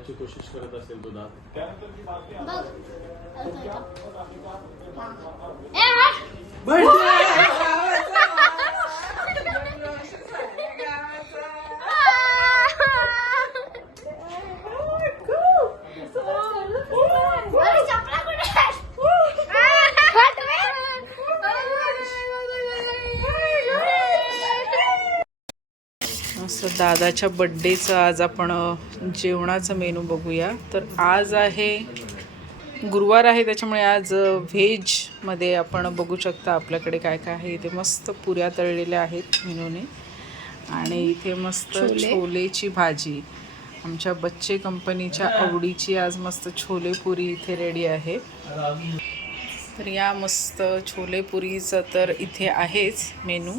काढायची कोशिश करत असेल तो दात? बघ. ए हट अरे चपला कुठे असं दादाच्या बड्डेचं आज आपण जेवणाचं मेनू बघूया. तर आज आहे गुरुवार आहे त्याच्यामुळे आज व्हेजमध्ये आपण बघू शकता आपल्याकडे काय काय आहे. इथे मस्त पुऱ्या तळलेल्या आहेत मेनूने आणि इथे मस्त छोलेची भाजी. आमच्या बच्चे कंपनीच्या आवडीची आज मस्त छोले पुरी इथे रेडी आहे. तर या मस्त छोले पुरीचं तर इथे आहेच मेनू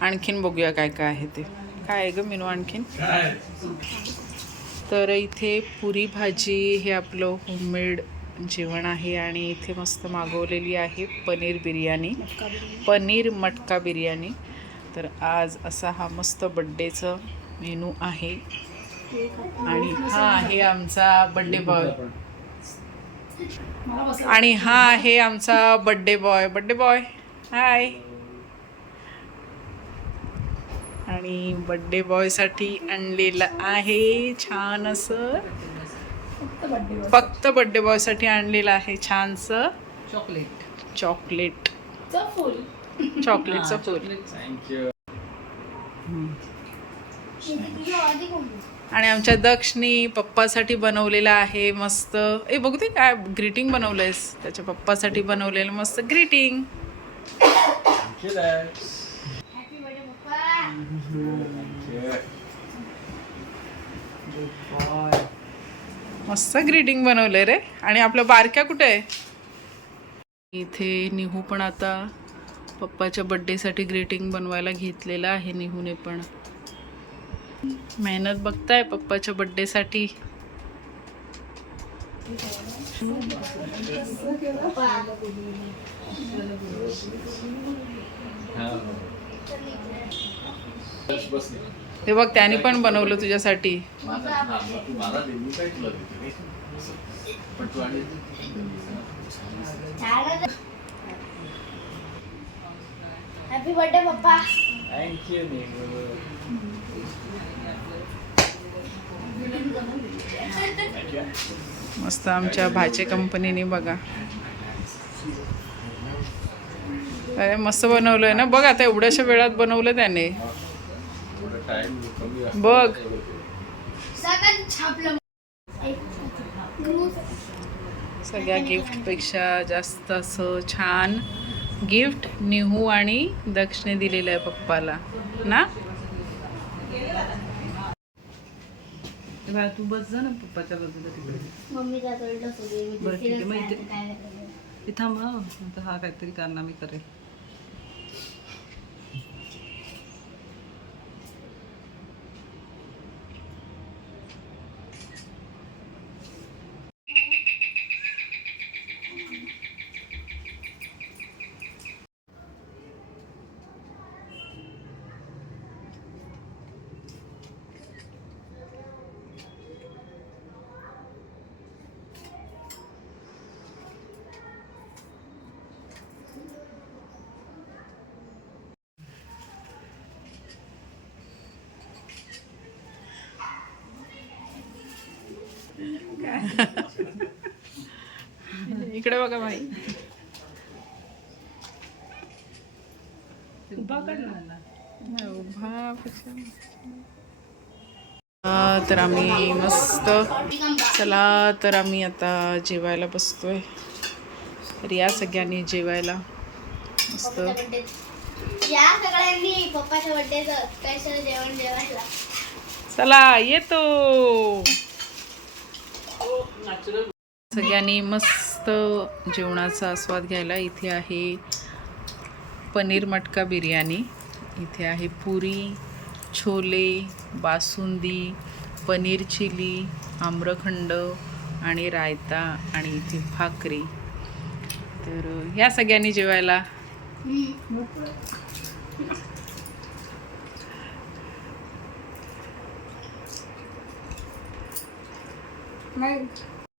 आणखीन बघूया काय काय आहे ते. काय आहे ग मेनू आणखीन? तर इथे पुरी भाजी हे आपलं होममेड जेवण आहे आणि इथे मस्त मागवलेली आहे पनीर बिर्याणी. पनीर मटका बिर्याणी. तर आज असा हा मस्त बड्डेचं मेनू आहे. आणि हा आहे आमचा बड्डे बॉय आणि हा आहे आमचा birthday boy birthday boy hi आणि बड्डे बॉयसाठी आणलेलं आहे. छान असं. फक्त बड्डे बॉयसाठी आणलेलं आहे छानसं. चॉकलेट चॉकलेट फुल. चॉकलेटचं फूल. आणि आमच्या दक्षनी पप्पासाठी बनवलेलं आहे मस्त. ए बघू ते काय ग्रीटिंग बनवलंयस. त्याच्या पप्पासाठी बनवलेलं मस्त ग्रीटिंग मस्त ग्रीटिंग बनवले रे. आणि आपलं बारक्या कुठे आहे? इथे निहू पण आता पप्पाच्या बड्डेसाठी ग्रीटिंग बनवायला घेतलेलं आहे निहूने पण. मेहनत बघताय पप्पाच्या बड्डेसाठी ते बघ त्याने पण बनवलं तुझ्यासाठी. हॅपी बर्थडे पप्पा. थँक्यू मस्त आमच्या भाचे कंपनीने बघा. अरे मस्त बनवलंय ना? बघ आता एवढ्याशा वेळात बनवलं त्याने. बघ. सगळ्या गिफ्टपेक्षा जास्त असं छान गिफ्ट निहू आणि दक्षिणे दिलेलं आहे पप्पाला. ना? तू बस जा ना पप्पाच्या बाजूला तिकडे. बरं, ठीक आहे, मग तिथे इथे- थांब हा हा काहीतरी कारनामी करेल. इकडे बघा भाई उभा हा, तर आम्ही मस्त. चला तर आम्ही आता जेवायला बसतोय. तर या सगळ्यांनी जेवायला. मस्त. पप्पाच्या birthday. या सगळ्यांनी पप्पाच्या बर्थडेचं स्पेशल जेवण जेवायला. चला येतो. सगळ्यांनी मस्त जेवणाचा आस्वाद घ्यायला इथे आहे पनीर मटका बिर्याणी. इथे आहे पुरी छोले बासुंदी पनीर चिली आम्रखंड आणि रायता आणि इथे भाकरी. तर या सगळ्यांनी जेवायला. नाही.